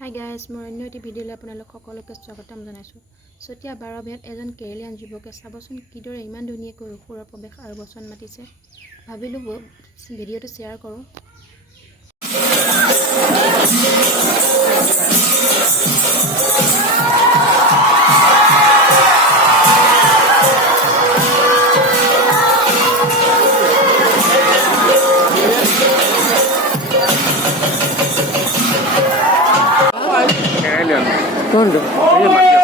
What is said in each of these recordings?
Hi guys, মোৰ অন্য এটি ভিডিঅ'লৈ আপোনালোক সকলোকে স্বাগতম জনাইছোঁ। চতিয়া 12 বিয়াত এজন কেৰেলীয়ান যুৱকে চাবচোন কিদৰে ইমান ধুনীয়াকৈ অসুৰৰ প্ৰৱেশ আৰু বচন মাতিছে। ভাবিলোঁ ভিডিঅ'টো শ্বেয়াৰ কৰোঁ। ¿Dónde? Ahí en Matías.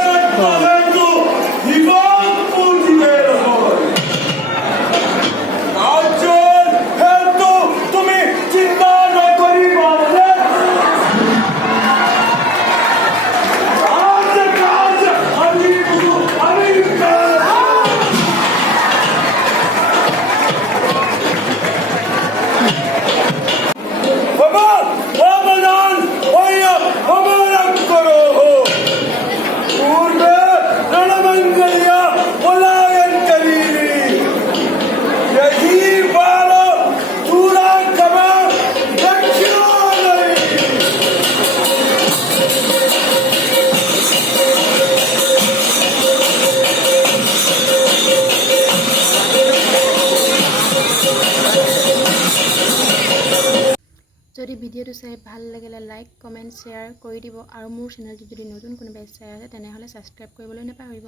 যদি ভিডিঅ'টো চাই ভাল লাগিলে লাইক, কমেণ্ট, শ্বেয়াৰ কৰি দিব আৰু মোৰ চেনেলটো যদি নতুন কোনোবাই চাই আছে তেনেহ'লে ছাবস্ক্ৰাইব কৰিবলৈ নাপাহৰিব।